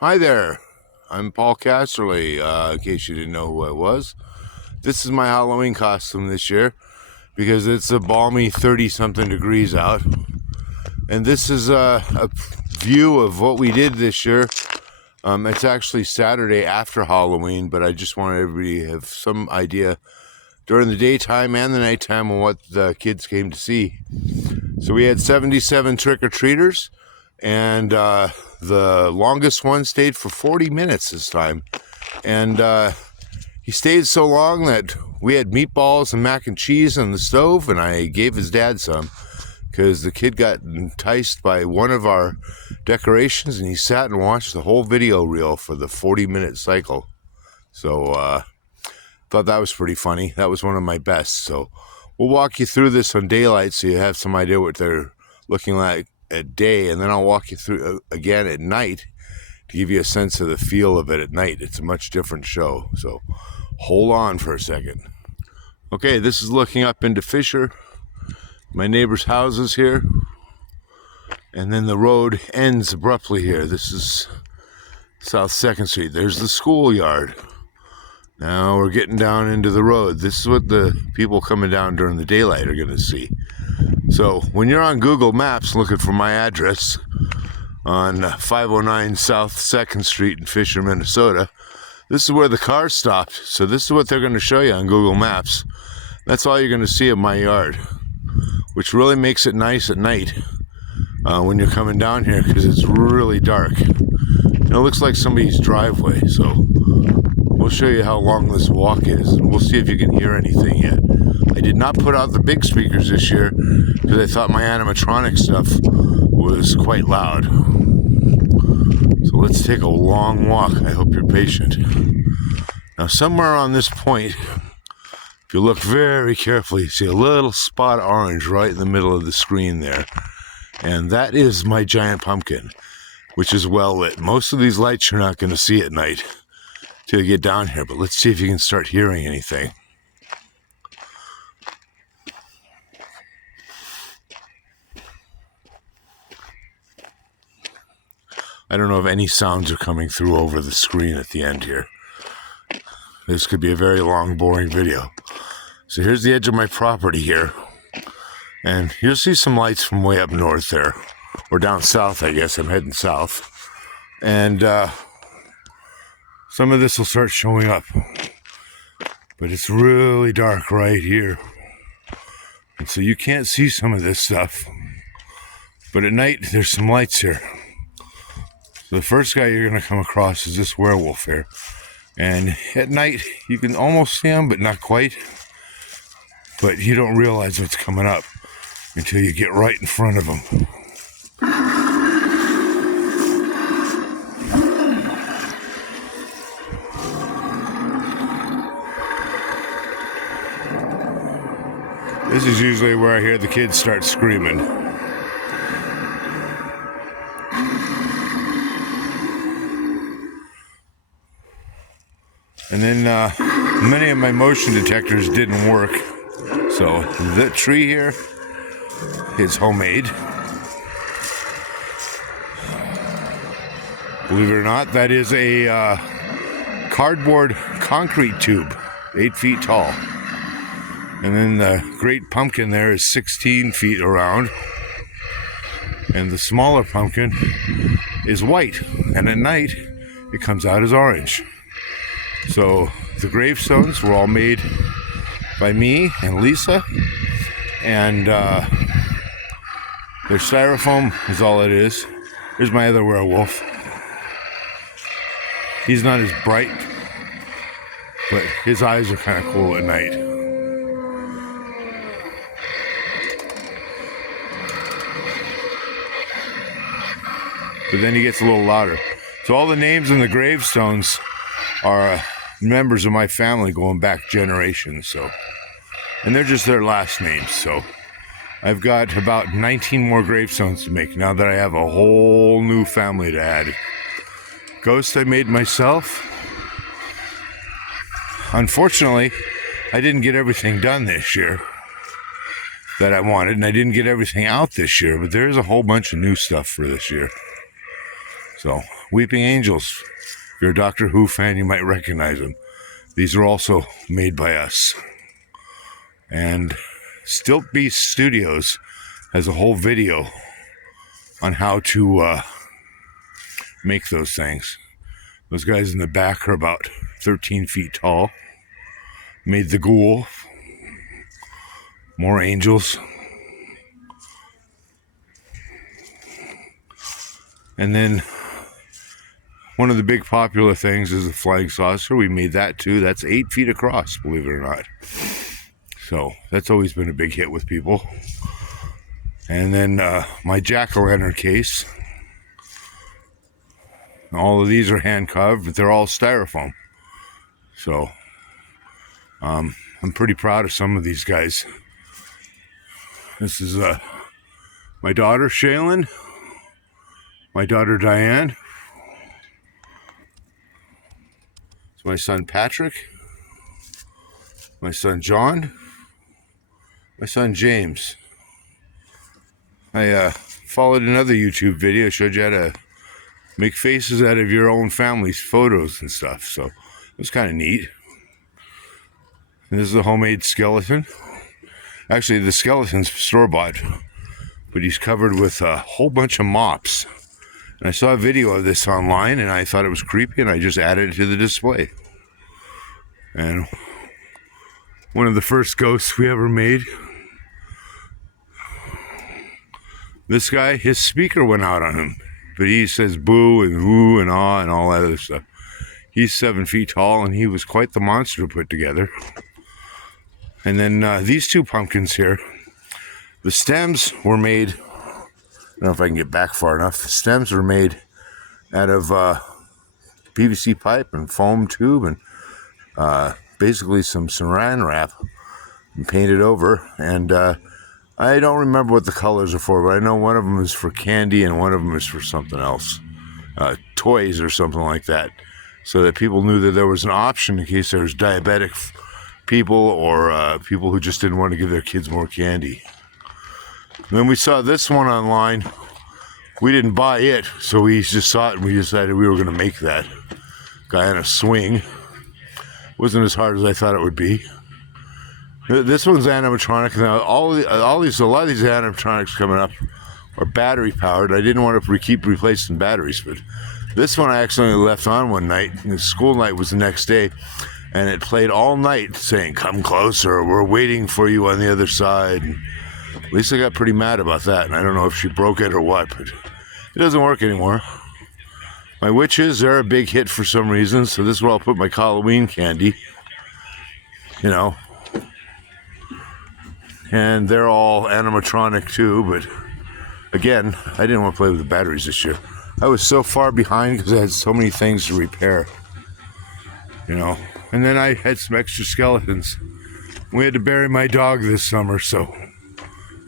Hi there, I'm Paul Casterly, in case you didn't know who I was. This is my Halloween costume this year because it's a balmy 30-something degrees out. And this is a view of what we did this year. It's actually Saturday after Halloween, but I just wanted everybody to have some idea during the daytime and the nighttime on what the kids came to see. So we had 77 trick-or-treaters, and the longest one stayed for 40 minutes this time. And he stayed so long that we had meatballs and mac and cheese on the stove, and I gave his dad some because the kid got enticed by one of our decorations, and he sat and watched the whole video reel for the 40-minute cycle. So thought that was pretty funny. That was one of my best. So we'll walk you through this on daylight so you have some idea what they're looking like at day, and then I'll walk you through again at night to give you a sense of the feel of it at night. It's a much different show, so hold on for a second. Okay, this is looking up into Fisher, my neighbor's houses here, and then the road ends abruptly here. This is South 2nd Street. There's the schoolyard. Now we're getting down into the road. This is what the people coming down during the daylight are going to see. So when you're on Google Maps looking for my address on 509 South 2nd Street in Fisher, Minnesota, this is where the car stopped. So this is what they're going to show you on Google Maps. That's all you're going to see of my yard, which really makes it nice at night when you're coming down here because it's really dark. And it looks like somebody's driveway, so we'll show you how long this walk is, and we'll see if you can hear anything yet. I did not put out the big speakers this year because I thought my animatronic stuff was quite loud. So let's take a long walk. I hope you're patient. Now somewhere on this point, if you look very carefully, you see a little spot of orange right in the middle of the screen there. And that is my giant pumpkin, which is well lit. Most of these lights you're not going to see at night till you get down here, but let's see if you can start hearing anything. I don't know if any sounds are coming through over the screen at the end here. This could be a very long, boring video. So here's the edge of my property here. And you'll see some lights from way up north there. Or down south, I guess. I'm heading south. And some of this will start showing up. But it's really dark right here. And so you can't see some of this stuff. But at night, there's some lights here. So the first guy you're going to come across is this werewolf here. And at night, you can almost see him, but not quite. But you don't realize what's coming up until you get right in front of him. This is usually where I hear the kids start screaming. And then many of my motion detectors didn't work. So that tree here is homemade. Believe it or not, that is a cardboard concrete tube, 8 feet tall. And then the great pumpkin there is 16 feet around. And the smaller pumpkin is white. And at night, it comes out as orange. So the gravestones were all made by me and Lisa. And their styrofoam is all it is. Here's my other werewolf. He's not as bright, but his eyes are kind of cool at night. But then he gets a little louder. So all the names in the gravestones are members of my family going back generations. So, and they're just their last names. So I've got about 19 more gravestones to make now that I have a whole new family to add. Ghost I made myself. Unfortunately, I didn't get everything done this year that I wanted, and I didn't get everything out this year, but there's a whole bunch of new stuff for this year. So, Weeping Angels. If you're a Doctor Who fan, you might recognize them. These are also made by us. And Stilt Beast Studios has a whole video on how to make those things. Those guys in the back are about 13 feet tall. Made the ghoul. More angels. And then one of the big popular things is the flying saucer. We made that too. That's 8 feet across, believe it or not. So that's always been a big hit with people. And then my jack-o'-lantern case. All of these are hand-carved, but they're all styrofoam. So I'm pretty proud of some of these guys. This is my daughter, Shaylin. My daughter, Diane. It's my son, Patrick. My son, John. My son, James. I followed another YouTube video, showed you how to make faces out of your own family's photos and stuff. So it was kind of neat. And this is a homemade skeleton. Actually, the skeleton's store-bought, but he's covered with a whole bunch of mops. And I saw a video of this online, and I thought it was creepy, and I just added it to the display. And one of the first ghosts we ever made. This guy, his speaker went out on him, but he says boo and woo and ah and all that other stuff. He's 7 feet tall, and he was quite the monster to put together. And then these two pumpkins here, the stems were made, I don't know if I can get back far enough, the stems were made out of PVC pipe and foam tube and basically some saran wrap and painted over. And I don't remember what the colors are for, but I know one of them is for candy and one of them is for something else. Toys or something like that. So that people knew that there was an option in case there was diabetic people or people who just didn't want to give their kids more candy. And then we saw this one online. We didn't buy it, so we just saw it and we decided we were going to make that. Guy on a swing. Wasn't as hard as I thought it would be. This one's animatronic. Now, a lot of these animatronics coming up are battery powered. I didn't want to keep replacing batteries, but this one I accidentally left on one night. The school night was the next day, and it played all night saying, "Come closer, we're waiting for you on the other side." And Lisa got pretty mad about that, and I don't know if she broke it or what, but it doesn't work anymore. My witches, they're a big hit for some reason, so this is where I'll put my Halloween candy. You know. And they're all animatronic too, but again, I didn't want to play with the batteries this year. I was so far behind because I had so many things to repair, you know. And then I had some extra skeletons. We had to bury my dog this summer, so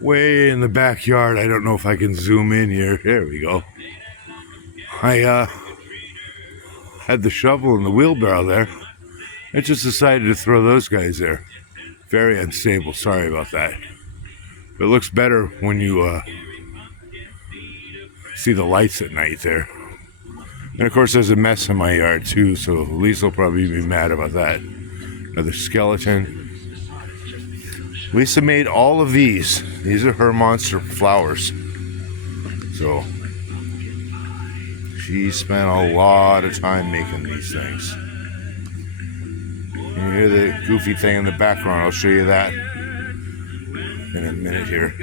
way in the backyard, I don't know if I can zoom in here. There we go. I had the shovel and the wheelbarrow there. I just decided to throw those guys there. Very unstable, sorry about that. It looks better when you see the lights at night there. And of course there's a mess in my yard too, so Lisa will probably be mad about that. Another skeleton. Lisa made all of these. These are her monster flowers. So she spent a lot of time making these things. You hear the goofy thing in the background. I'll show you that in a minute here.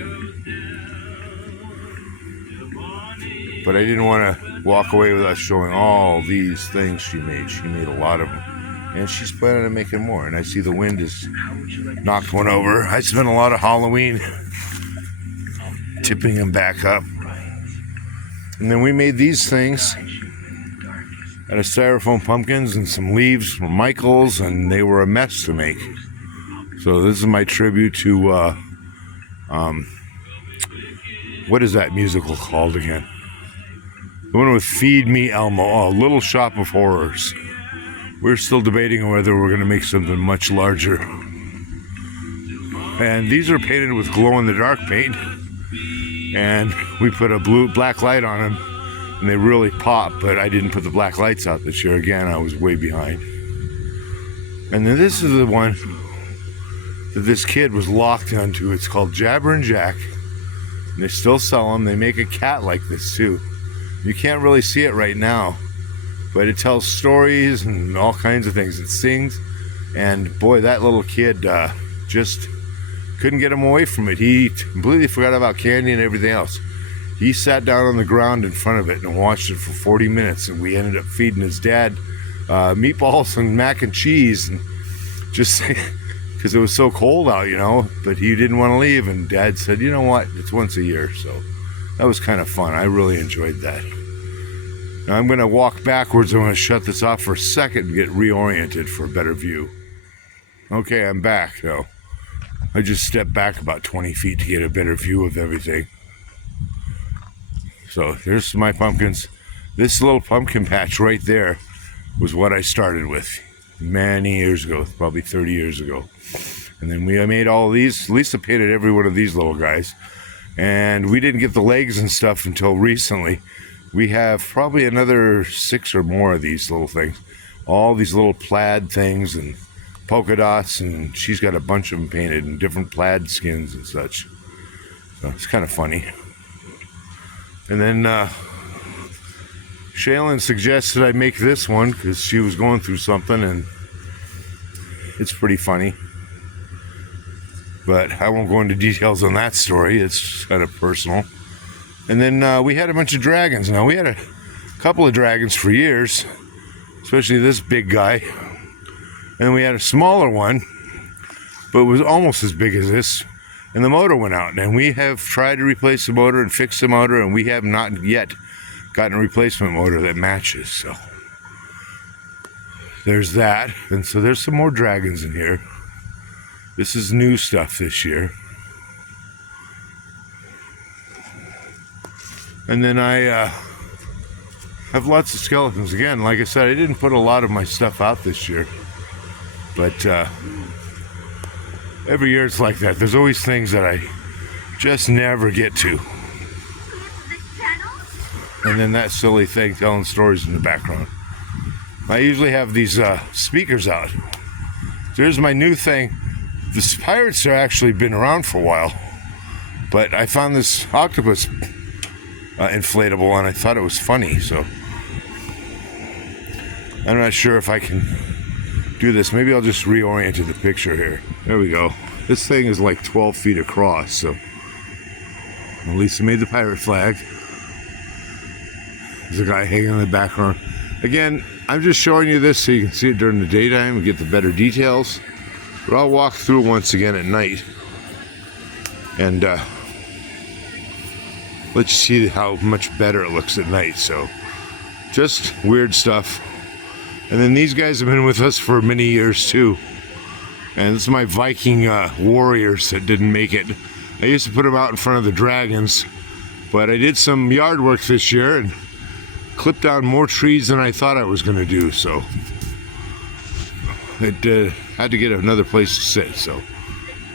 But I didn't want to walk away without showing all these things she made. She made a lot of them. And she's planning on making more. And I see the wind has knocked one over. I spent a lot of Halloween tipping them back up. And then we made these things out of styrofoam pumpkins and some leaves from Michael's, and they were a mess to make. So this is my tribute to what is that musical called again? The one with Feed Me Elmo. Oh, Little Shop of Horrors. We're still debating whether we're going to make something much larger. And these are painted with glow-in-the-dark paint, and we put a black light on them. and they really pop, but I didn't put the black lights out this year. Again, I was way behind. And then this is the one that this kid was locked onto. It's called Jabber and Jack. And they still sell them. They make a cat like this too. You can't really see it right now, but it tells stories and all kinds of things. It sings, and boy, that little kid just couldn't get him away from it. He completely forgot about candy and everything else. He sat down on the ground in front of it and watched it for 40 minutes, and we ended up feeding his dad meatballs and mac and cheese, and just because it was so cold out, you know, but he didn't want to leave, and Dad said, you know what, it's once a year. So that was kind of fun. I really enjoyed that. Now I'm going to walk backwards. I'm going to shut this off for a second and get reoriented for a better view. Okay, I'm back now. I just stepped back about 20 feet to get a better view of everything. So there's my pumpkins. This little pumpkin patch right there was what I started with many years ago, probably 30 years ago. And then we made all these. Lisa painted every one of these little guys. And we didn't get the legs and stuff until recently. We have probably another 6 or more of these little things. All these little plaid things and polka dots, and she's got a bunch of them painted in different plaid skins and such. So it's kind of funny. And then Shaylin suggested I make this one because she was going through something, and it's pretty funny. But I won't go into details on that story. It's kind of personal. And then we had a bunch of dragons. Now, we had a couple of dragons for years, especially this big guy. And we had a smaller one, but it was almost as big as this. And the motor went out. And we have tried to replace the motor and fix the motor, and we have not yet gotten a replacement motor that matches. So there's that. And so there's some more dragons in here. This is new stuff this year. And then I have lots of skeletons. Again, like I said, I didn't put a lot of my stuff out this year. But every year it's like that. There's always things that I just never get to. And then that silly thing telling stories in the background. I usually have these speakers out. So here's my new thing. The pirates have actually been around for a while. But I found this octopus inflatable, and I thought it was funny. So I'm not sure if I can do this. Maybe I'll just reorient the picture here. There we go. This thing is like 12 feet across, so Lisa made the pirate flag. There's a guy hanging in the background. Again, I'm just showing you this so you can see it during the daytime and get the better details. But I'll walk through it once again at night and let you see how much better it looks at night. So just weird stuff. And then these guys have been with us for many years too. And this is my Viking warriors that didn't make it. I used to put them out in front of the dragons, but I did some yard work this year and clipped down more trees than I thought I was going to do. So it had to get another place to sit. So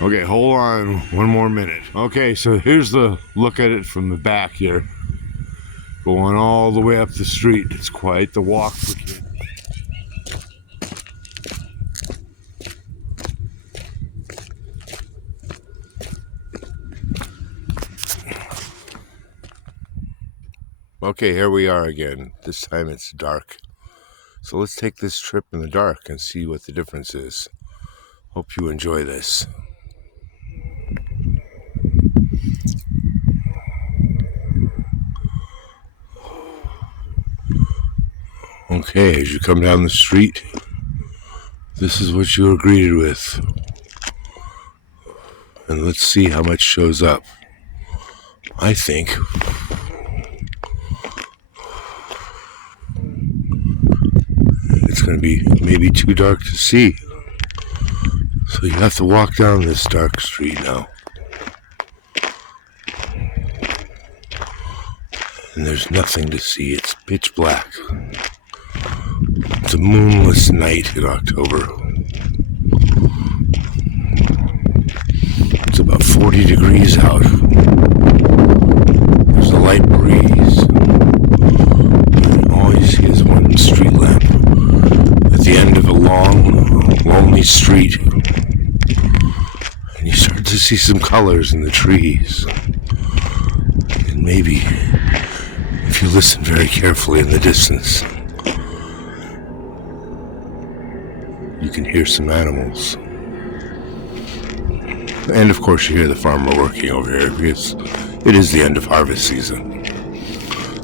okay, hold on one more minute. Okay, so here's the look at it from the back here, going all the way up the street. It's quite the walk for kids. Okay, here we are again. This time it's dark. So let's take this trip in the dark and see what the difference is. Hope you enjoy this. Okay, as you come down the street, this is what you are greeted with. And let's see how much shows up. I think it's going to be maybe too dark to see. So you have to walk down this dark street now. And there's nothing to see. It's pitch black. It's a moonless night in October. It's about 40 degrees out. There's a light breeze. see some colors in the trees. And maybe, if you listen very carefully in the distance, you can hear some animals. And of course you hear the farmer working over here because it is the end of harvest season.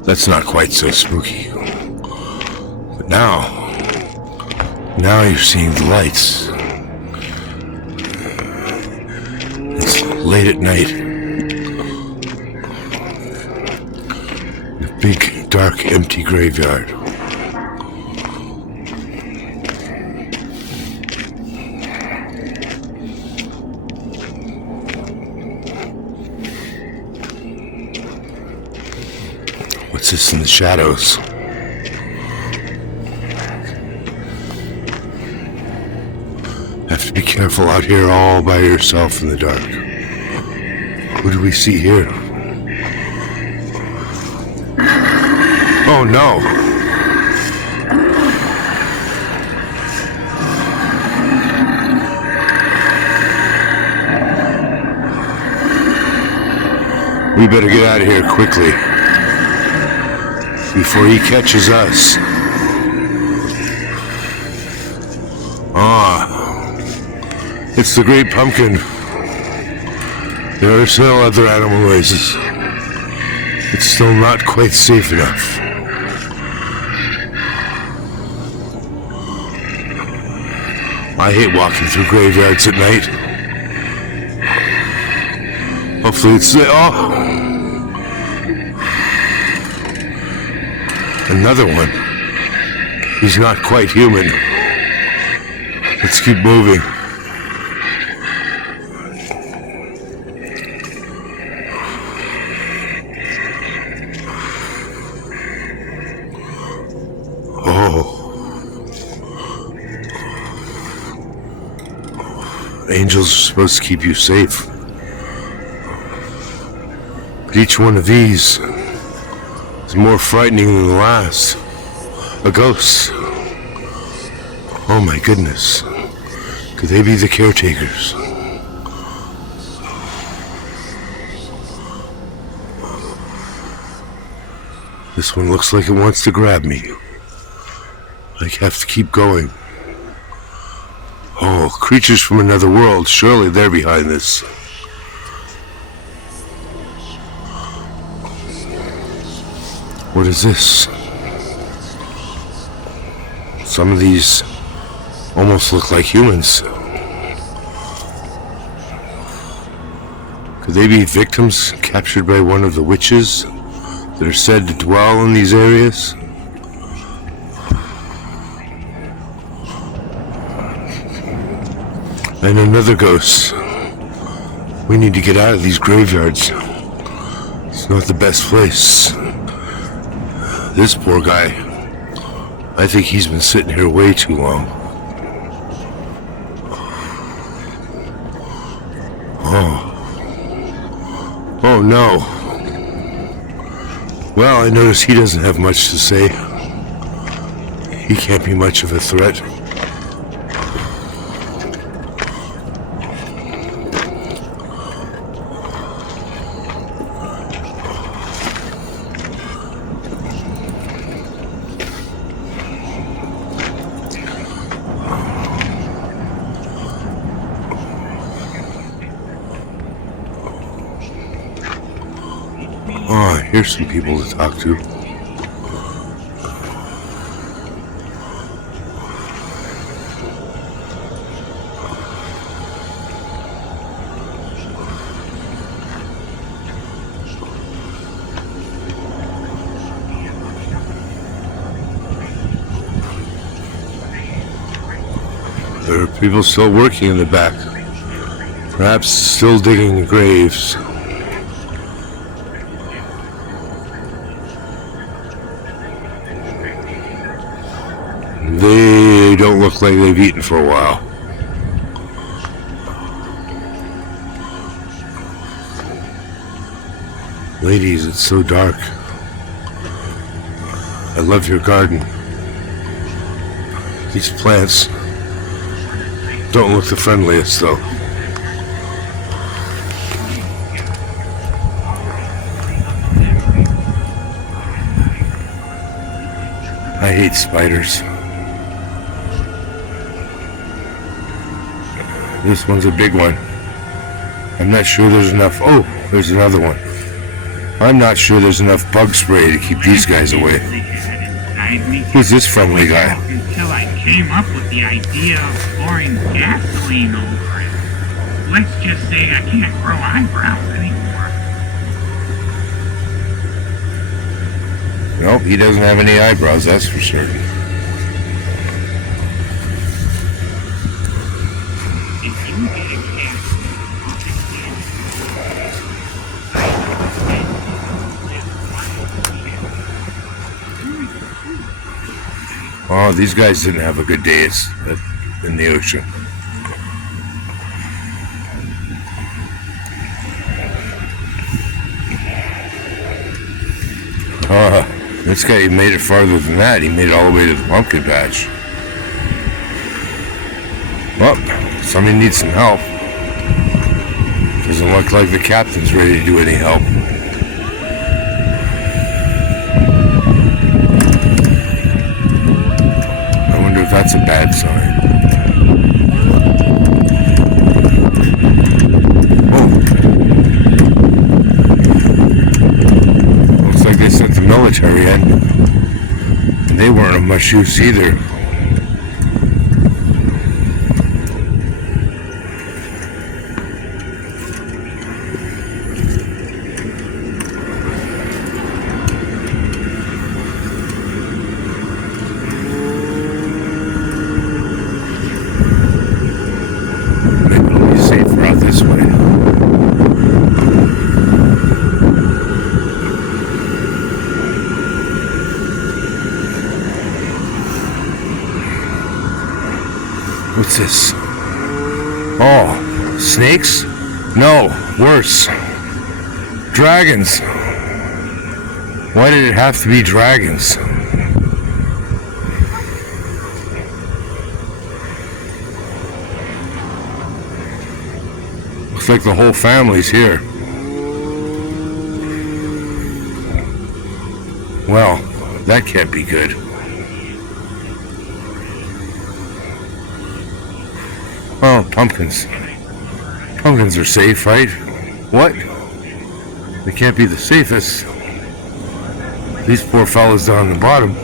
That's not quite so spooky. But now you're seeing the lights. It's late at night. A big, dark, empty graveyard. What's this in the shadows? Have to be careful out here all by yourself in the dark. Who do we see here? Oh no! We better get out of here quickly before he catches us. It's the Great Pumpkin. There are still other animal noises. It's still not quite safe enough. I hate walking through graveyards at night. Hopefully it's... Another one. He's not quite human. Let's keep moving. Angels are supposed to keep you safe. But each one of these is more frightening than the last. A ghost. Oh my goodness. Could they be the caretakers? This one looks like it wants to grab me. I have to keep going. Oh, creatures from another world. Surely they're behind this. What is this? Some of these almost look like humans. Could they be victims captured by one of the witches that are said to dwell in these areas? And another ghost. We need to get out of these graveyards. It's not the best place. This poor guy, I think he's been sitting here way too long. Oh no. Well, I notice he doesn't have much to say. He can't be much of a threat. Here's some people to talk to. There are people still working in the back, perhaps still digging the graves. They don't look like they've eaten for a while. Ladies, it's so dark. I love your garden. These plants don't look the friendliest, though. I hate spiders. This one's a big one. I'm not sure there's enough. Oh, there's another one. I'm not sure there's enough bug spray to keep these guys away. Who's this friendly guy? Until I came up with the idea of pouring gasoline over it. Let's just say I can't grow eyebrows anymore. Nope, he doesn't have any eyebrows, that's for certain. If you get a cat, oh, these guys didn't have a good day in the ocean. This guy made it farther than that. He made it all the way to the pumpkin patch. Well, somebody needs some help. Doesn't look like the captain's ready to do any help. I wonder if that's a bad sign. They sent the military in, and they weren't of much use either. Maybe it'll be safer out this way. What's this? Oh, snakes? No, worse. Dragons. Why did it have to be dragons? Looks like the whole family's here. Well, that can't be good. Oh, pumpkins. Pumpkins are safe, right? What? They can't be the safest. These poor fellas down the bottom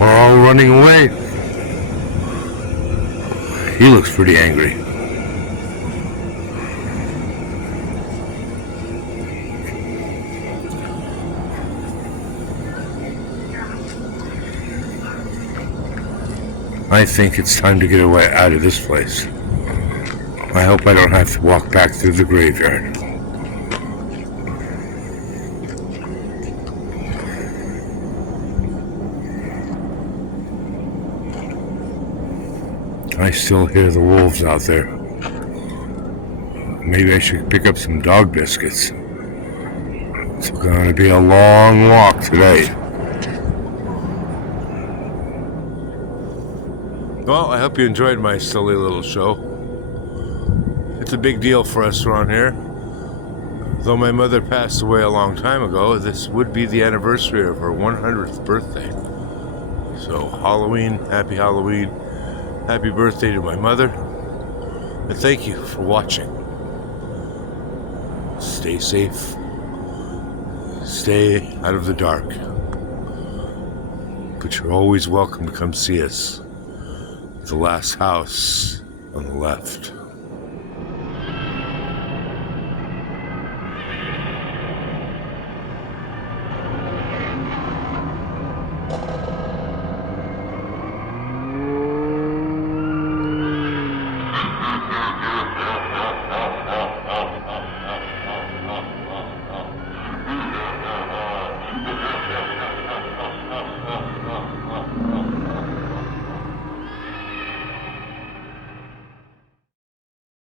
are all running away. He looks pretty angry. I think it's time to get away out of this place. I hope I don't have to walk back through the graveyard. I still hear the wolves out there. Maybe I should pick up some dog biscuits. It's going to be a long walk today. Well, I hope you enjoyed my silly little show. It's a big deal for us around here. Though my mother passed away a long time ago, this would be the anniversary of her 100th birthday. So Halloween, happy birthday to my mother. And thank you for watching. Stay safe. Stay out of the dark. But you're always welcome to come see us. The last house on the left.